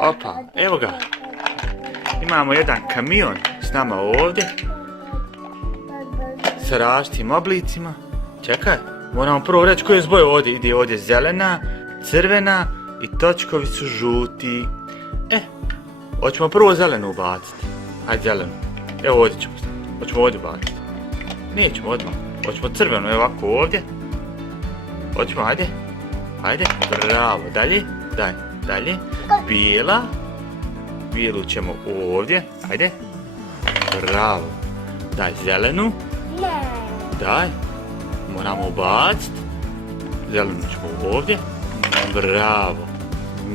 Opa, evo ga. Imamo jedan kamion s nama ovdje. Sa različitim oblicima. Čekaj, moramo prvo reći koje je boje ovdje. Ide ovdje zelena, crvena i točkovi su žuti. Hoćemo prvo zelenu ubaciti. Hajde zelenu. Evo ovdje ćemo staviti. Hoćemo ovdje ubaciti. Nećemo odmah. Hoćemo crvenu, evo ovako ovdje. Hoćemo, hajde. Hajde, bravo. Dalje, daj, dalje. Bijela. Bijelu ćemo ovdje. Hajde. Bravo. Daj zelenu. Daj. Moramo ubaciti. Zelenu ćemo ovdje. Bravo.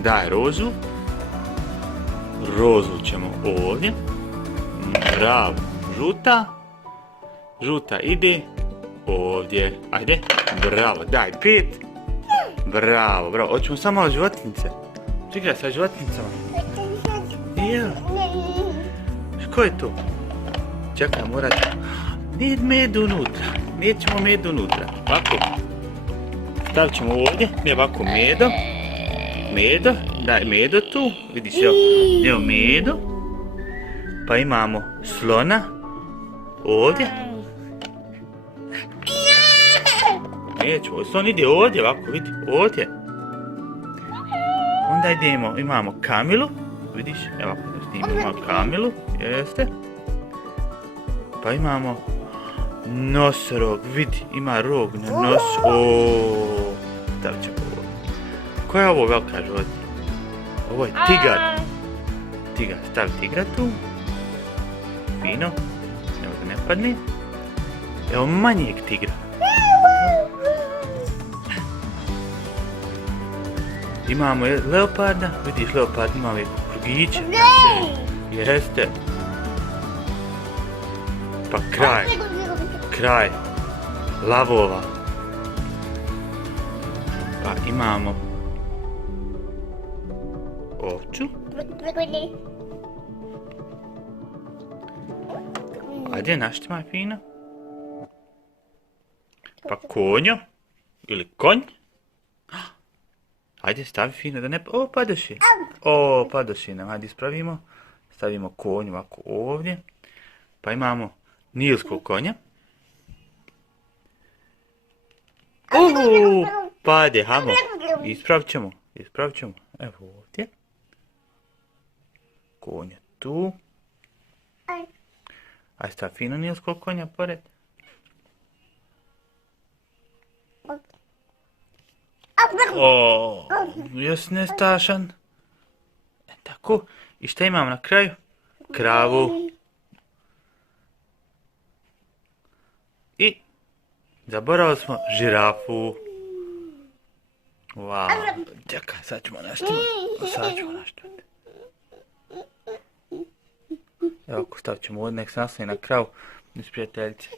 Daj rozu. Rozu ćemo ovdje. Bravo. Žuta. Žuta ide ovdje. Ajde. Bravo. Daj 5. Bravo, bravo. Hoćemo samo malo životinjice. Igra sa životinjicama. Ko je to? Čekaj, morat ću. Nije med unutra. Nećemo med unutra. Ovako. Stavit ćemo ovdje. Ne ovako medo. Medo. Daj medo tu. Vidiš, evo medo. Pa imamo slona. Ovdje. Nećemo. Slon ide ovdje, ovako, vidi. Ovdje. Onda imamo Kamilu. Vidiš, evo imamo Kamilu. Jeste. Pa imamo nosorog, vidi, ima rog na nosu. Stavit ćemo ovo. Koja je ovo velika životinja? Ovo je tigar. Tigar, stavi tigra tu. Fino. Evo da ne padne. Evo manjeg tigra. Imamo leoparda. Vidiš, leopard ima ove krugiće. Jeste. Pa kraj lavova. Pa imamo ovču. Ajde, naštima je fina. Pa konjo. Ili konj. Ajde, stavi fino da ne... padoši. Padoši nam. Ajde, ispravimo. Stavimo konj ovako ovdje. Pa imamo nilskog konja. Pade, hamo. Ispravit ćemo. Evo ovdje. Konja tu. Ajde, stavi fino nilskog konja pored. Još nestašan. Tako. I šta imamo na kraju? Kravu. I zaboravili smo žirafu. Wow. Čekaj, sad ćemo nešto. Evo, ako stavit ćemo ovdje, nek se nasloni na kravu. Nisu prijateljice.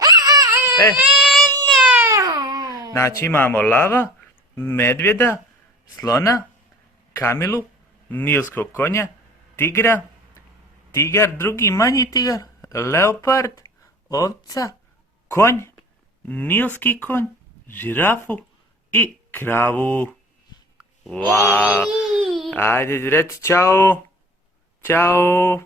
Znači imamo lava, medvjeda, slona, Kamilu, nilskog konja, tigra, tigar, drugi manji tigar, leopard, ovca, konj, nilski konj, žirafu i kravu. Wow. Ajde, reci čao. Ćao.